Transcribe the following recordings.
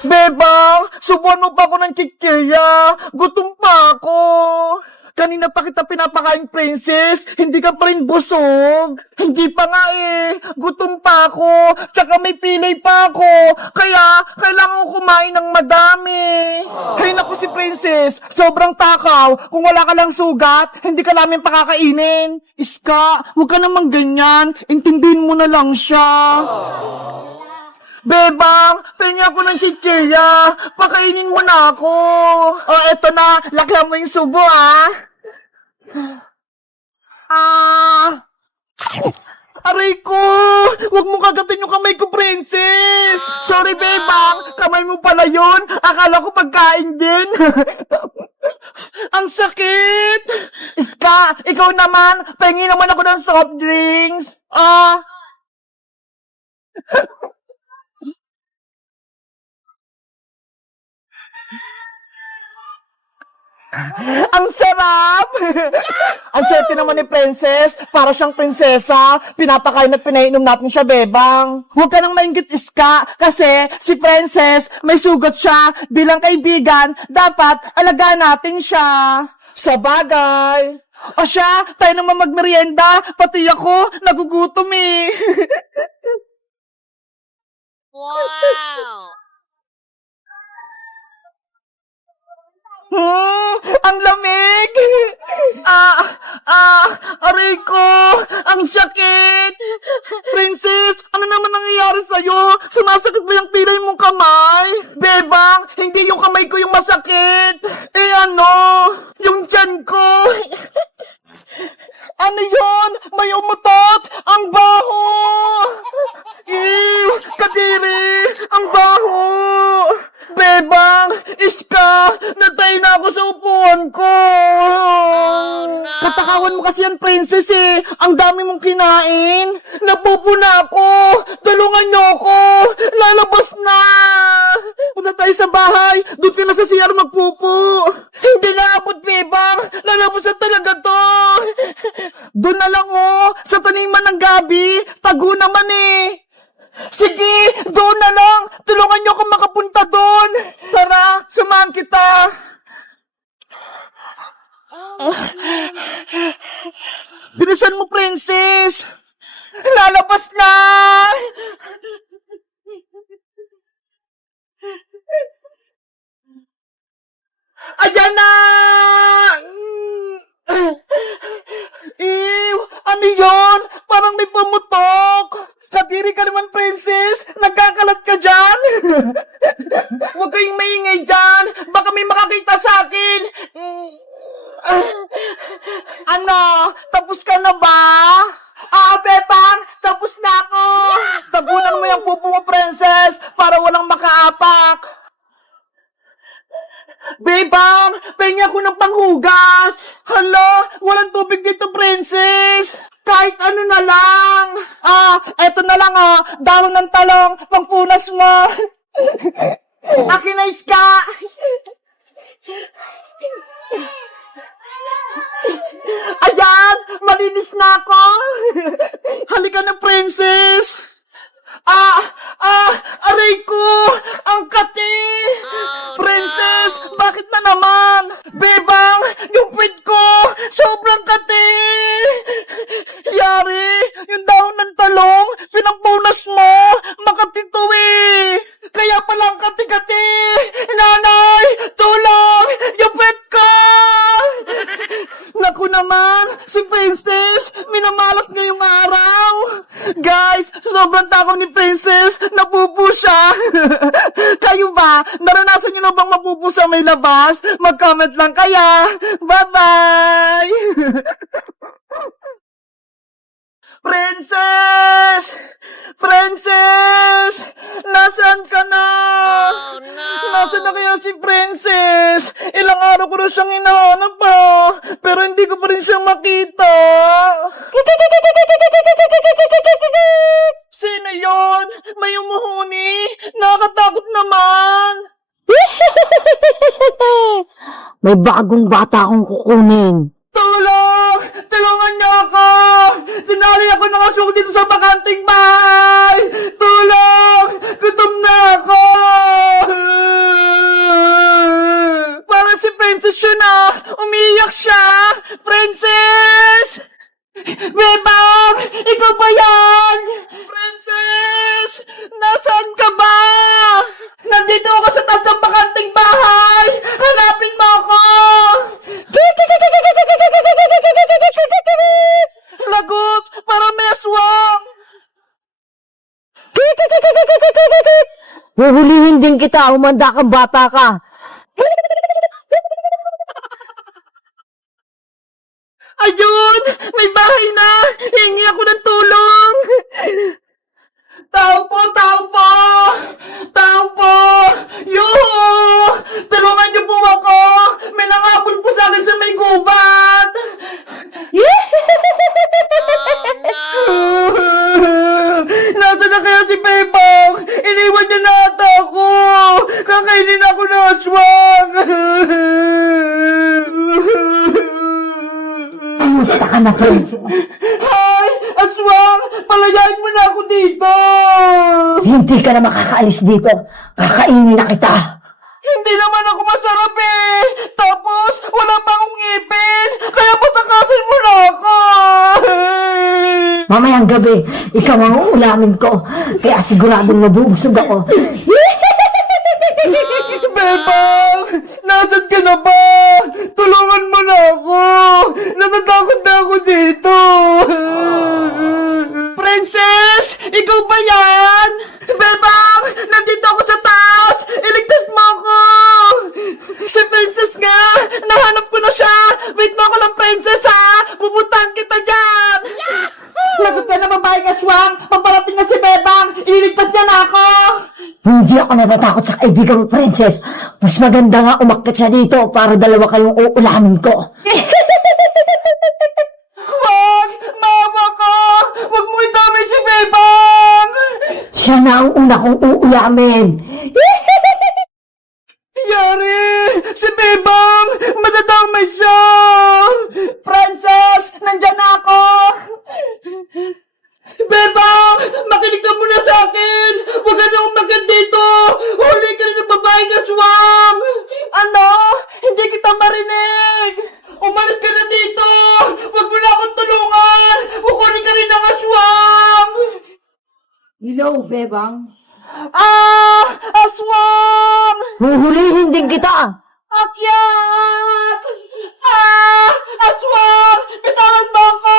Bebang, subuan mo pa ako ng chichirya. Gutom pa ako. Kanina pa kita pinapakain, princess. Hindi ka pa rin busog. Hindi pa nga eh. Gutom pa ako. Tsaka may pilay pa ako. Kaya, kailangan ko kumain ng madami. Hay naku si princess. Sobrang takaw. Kung wala ka lang sugat, hindi ka namin pakakainin. Iska, huwag ka namang ganyan. Intindihin mo na lang siya. Bebang, pengi ako ng chichirya. Pakainin mo na ako. O, eto na. Lakihan mo yung subo, Aray ko! Huwag mo kagatin yung kamay ko, princess! Sorry, Bebang! Kamay mo pala yun! Akala ko pagkain din! Ang sakit! Iska, ikaw naman! Pengi naman ako ng soft drinks! Ang sarap! Ang swerte naman ni Princess. Para siyang prinsesa. Pinapakain at pinainom natin siya, Bebang. Huwag ka nang mainggit, Iska. Kasi si Princess, may sugat siya. Bilang kaibigan, dapat alagaan natin siya. Sa bagay. O siya, tayo naman magmerienda. Pati ako, nagugutom eh. Wow! Ang lamig! Aray ko! Ang sakit! Princess, ano naman nangyayari sa'yo? Sumasakit ba yung pilay mong kamay? Bebang, hindi yung kamay ko yung masakit! Eh ano? Yung tiyan ko! Ano yun? May umutot! Ang baho! Ew! Kadiri! Ang baho! Bebang! Iska! Natay na ako sa upuan ko! Katakawan mo kasi yan, princess eh! Ang dami mong kinain! Napupo na ako! Tulungan niyo ako! Lalabas na! Punta tayo sa bahay! Doon ka na sa CR magpupo! Hindi na abot, Bebang! Lalabas na talaga to! Doon na lang sa taniman ng gabi! Tago naman eh! Sige, doon na lang. Tulungan niyo akong makapunta doon. Tara, samahan kita. Bilisan mo, princess. Lalabas na. Ayan na. Ew, ano yun? Parang may pumutok. Kadiri ka naman, princess! Nagkakalat ka dyan! Huwag kayong maingay dyan! Baka may makakita sa akin! Ano? Tapos ka na ba? Bebang! Tapos na ako! Tagunan mo yung pupo mo, princess! Para walang makaapak! Bebang! Pengi ako ng panghugas! Hala! Walang tubig dito, princess! Kahit ano na lang! Eto na lang dahon ng talong, pangpunas mo! Akin na, Iska! Ayan! Malinis na ako! Halika na, princess! Aray ko! Ang kati! Princess! Bakit na naman? Bebang! Yung pit ko! Sobrang kati! Yari! Yung dahon ng talong! Pinampunas mo! Makati to eh! Kaya palang kati-kati! Nanay! Tulong! Yung pit ko! Naku naman! Si Princess! Minamalas ngayong araw! Guys! Sobrang takaw ni Princess! Napupo siya! Kayo ba? Naranasan niyo na bang mapupo sa may labas? Mag-comment lang kaya! Bye-bye! Princess! Princess! Nasaan ka na? Oh, no! Nasaan na kaya si Princess? Ilang araw ko na siyang hinahanap pero hindi ko pa rin siya makita. Sino yon? May umuhuni? Nakakatakot naman. May bagong bata akong kukunin. Tulong! Tulungan niyo ako! Sinali ako ng aswang dito sa bakanting bahay! Tulong! Gutom na ako! Huhulihin din kita, humanda kang bata ka. Ayun! May bahay na! Hingi ako ng tulong! Tao po! Tao po! Tao po! Yuhu! Tulungan niyo po ako! May nangabol po sa akin sa may gubat! Nasaan na kaya si Pepang? Iniwan niya na ata ako! Kakainin ako ng aswang! Kamusta ka na, princess? Hay! Aswang! Palayain mo na ako dito! Hindi ka na makakaalis dito. Kakainin na kita. Hindi naman ako masarap eh! Tapos, wala pa akong ngipin! Kaya patakasin mo na ako! Mamayang gabi, ikaw ang uulamin ko. Kaya siguradong mabubusog ako. Bebang! Nasaan ka na ba? Tulungan mo na ako! Natatakot na ako dito! Princess! Ikaw ba yan? Bebang! Nandito ako sa taas! Iligtas mo ako! Si Princess nga! Nahanap ko na siya! Wait mo ako lang, Princess, ha! Pupuntahan kita dyan! Lagot ka na, babaeng aswang! Paparating na si Bebang! Ililigtas niya na ako! Hindi ako natatakot sa kaibigang princess. Mas maganda nga umakyat siya dito para dalawa kayong uulamin ko. Wag! Maawa ka! Wag mo idamay si Bebang! Siya na ang una kong uulamin. Yari! Si Bebang! Madadamay siya! Princess! Nandyan na ako! Bebang! Makinig ka muna sa akin! Huwag ka na umakyat dito! Huli ka rin ng babaeng aswang! Ano? Hindi kita marinig! Umalis ka na dito! Huwag mo na akong tulungan! Kukunin ka rin ng aswang! Hello, Bebang. Ah! Aswang! Huhulihin din kita. Akyat! Ah! Aswang! Bitawan mo ako!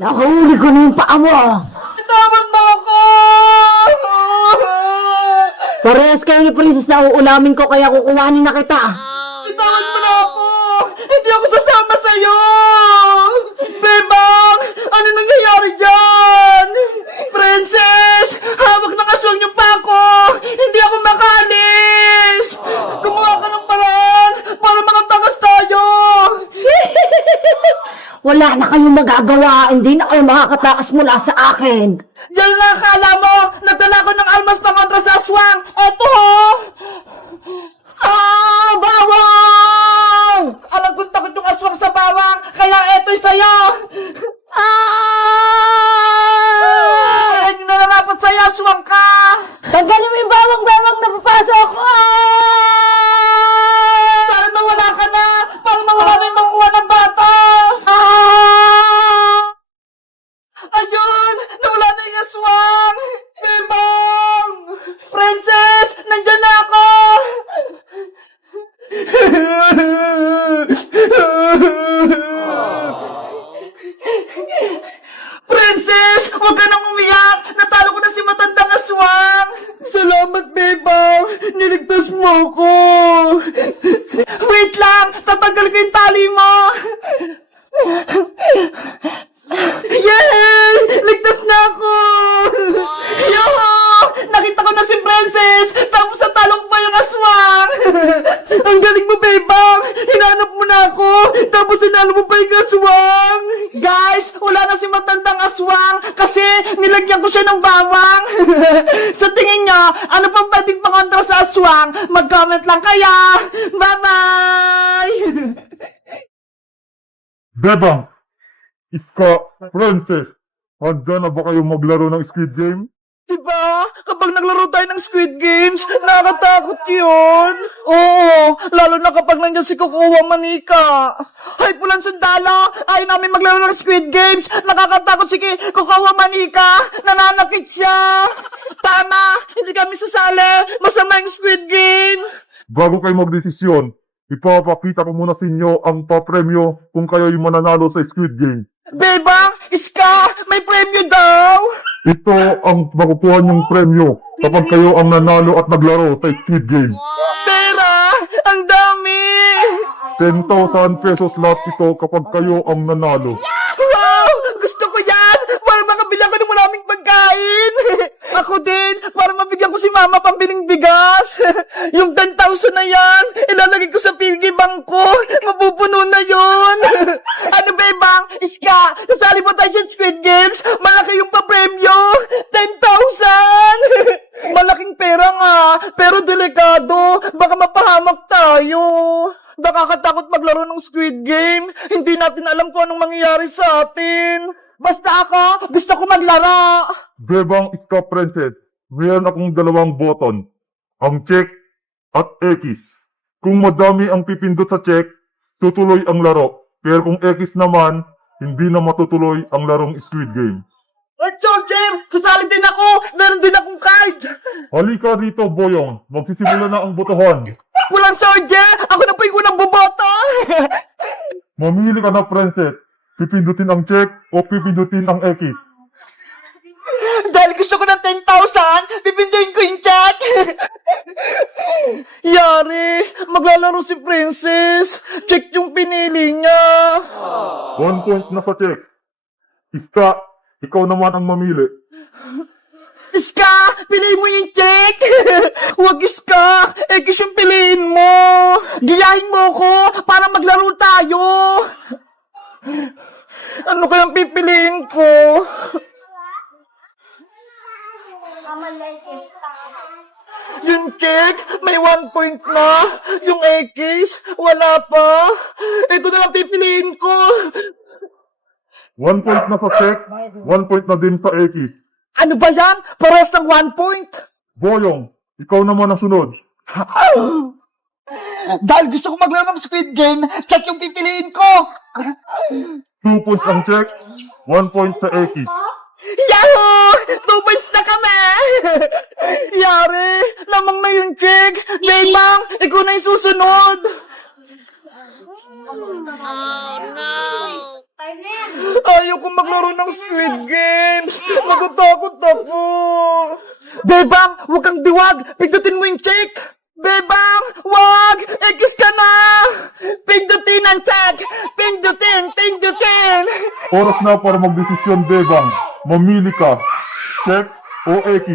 Nakahuli ko na yung paa mo. Bitawan mo ako! Parehas kayo ni princess na uulamin ko kaya kukuhanin na kita. Oh Bitawan mo na no! ako! Hindi ako sasama sa'yo! Bebang! Ano nangyayari dyan? Princess! Hawak ng aswang yung pako! Hindi ako makaalis! Gumawa ka ng paraan para makatakas tayo! Wala na kayong magagawa. Hindi na kayo makakatakas mula sa akin. Yan na akala mo! Nagdala ko ng almas pangontra sa aswang! Eto ho! Ah! Bawang! Alam kong takot yung aswang sa bawang, kaya eto'y sa'yo! Ah! Ayan yung nararapat sa'yo, aswang ka! Tanggalin mo yung bawang-bawang na papasok. Sana mawala ka na! Para mawala na yung manguha ng bata! Ayun! Nawala na yung aswang! Bebang! Princess! Nandyan na ako! Princess! Huwag ka nang umiyak! Natalo ko na si matandang aswang! Salamat, Bebang! Niligtas mo ko! Wait lang! Tatanggal ko yung tali mo! Yay! Ligtas na ako! Yoo! Nakita ko na si Princess! Tapos sa talong pa yung aswang! Ang galing mo, Bebang! Hinanap mo na ako! Tapos hinalo mo pa yung aswang! Guys! Wala na si matandang aswang! Kasi nilagyan ko siya ng bawang! Sa tingin nyo, ano pang pwedeng pangontra sa aswang? Mag-comment lang kaya! Bye-bye! Bebang! Iska! Princess! Handa na ba kayo maglaro ng Squid Game? Diba? Kapag naglaro tayo ng Squid Games, nakakatakot yun. Oo, lalo na kapag nandiyan si Kukuha Manika. Hay, pulang sundalo, ayaw namin maglaro ng Squid Games. Nakakatakot si Kukuha Manika. Nananakit siya. Tama, hindi kami sasali. Masama yung Squid Game. Bago kayo magdesisyon, ipapakita ko muna sa inyo ang papremyo kung kayo'y mananalo sa Squid Game. Bebang, Iska, may premyo daw. Ito ang makukuha niyong premyo kapag kayo ang nanalo at naglaro sa Squid Game. Pera! Ang dami! 10,000 pesos lahat ito kapag kayo ang nanalo. Wow! Gusto ko yan! Para makabilang ko ng maraming pagkain! Ako din! Para mabigyan ko si mama pambiling bigas! Yung 10,000 na yan, ilalagay ko sa piggy bank ko! Mapupuno na yon! Ano ba bang? Iska! Sasali mo tayo sa Squid Games! Malaki yung papremyo! 10,000! Malaking pera nga! Pero delikado! Baka mapahamak tayo! Nakakatakot maglaro ng Squid Game. Hindi natin alam kung anong mangyayari sa atin. Basta ako, gusto ko maglaro. Bebang Iska Princess, mayroon akong dalawang button. Ang check at X. Kung madami ang pipindot sa check, tutuloy ang laro. Pero kung X naman, hindi na matutuloy ang larong Squid Game. At Soldier, sasali din ako. Meron din akong card. Halika rito, Boyong. Magsisimula na ang botohan. Walang Soldier, ako na pa yung unang boboto. Mamili ka na, Princess. Pipindutin ang check o pipindutin ang X. Dahil gusto ko ng 10,000, pipinduin ko yung chat. Yari, maglalaro si Princess. Check yung pinili niya. 1 point na sa check. Iska, ikaw naman ang mamili. Iska, piliin mo yung check! Huwag Iska! X yung piliin mo! Giyahin mo ko para maglaro tayo! Ano kayang pipiliin ko? Yung check, may 1 point na. Yung X, wala pa. Ito na lang pipiliin ko. 1 point na sa check, 1 point na din sa X. Ano ba yan? Parehas ng 1 point. Boyong, ikaw naman ang sunod. Dahil gusto ko maglaro ng Squid Game, check yung pipiliin ko. 2 points ang check, 1 point sa X. Yahoo! 2 points na kami! Yari! Lamang na yung check! Bebang! Ikaw na yung susunod! Oh no! Ayaw kong maglaro ng Squid Games! Natatakot ako! Bebang! Huwag kang diwag! Pindutin mo yung check! Bebang! Wag! X ka na! Pindutin ang check! Pindutin! Pindutin! Oras na para magdesisyon, Bebang. Mamili ka. Check o X.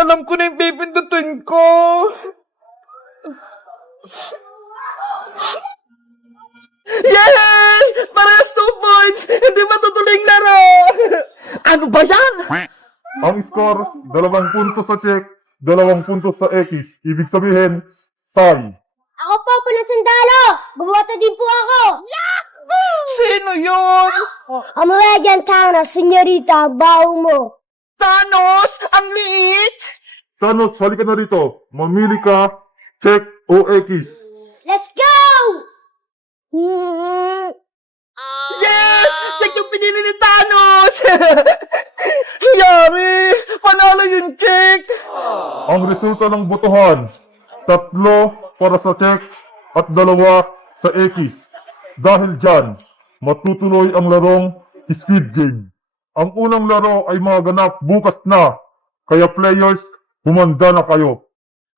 Alam ko na yung pipindutin ko! Yay! Parehas 2 points! Hindi matutuloy yung laro! Ano ba yan? Ang score, 2 puntos sa check, 2 puntos sa X. Ibig sabihin, tie. Ako po, Pulang Sundalo! Bumoto din po ako! Sino yun? American Thanos, senyorita, ang baho mo. Thanos? Ang liit? Thanos, halika na rito. Mamili ka, check o X. Let's go! Oh Yes! no! Check yung pinili ni Thanos! Yari! Panalo yung check! Ang resulta ng botohan, 3 para sa check at 2 sa X. Dahil dyan, matutuloy ang larong Squid Game. Ang unang laro ay magaganap bukas na, kaya players, humanda na kayo.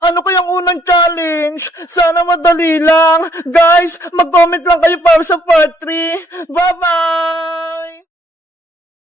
Ano kayang unang challenge? Sana madali lang. Guys, mag-comment lang kayo para sa part 3. Bye-bye!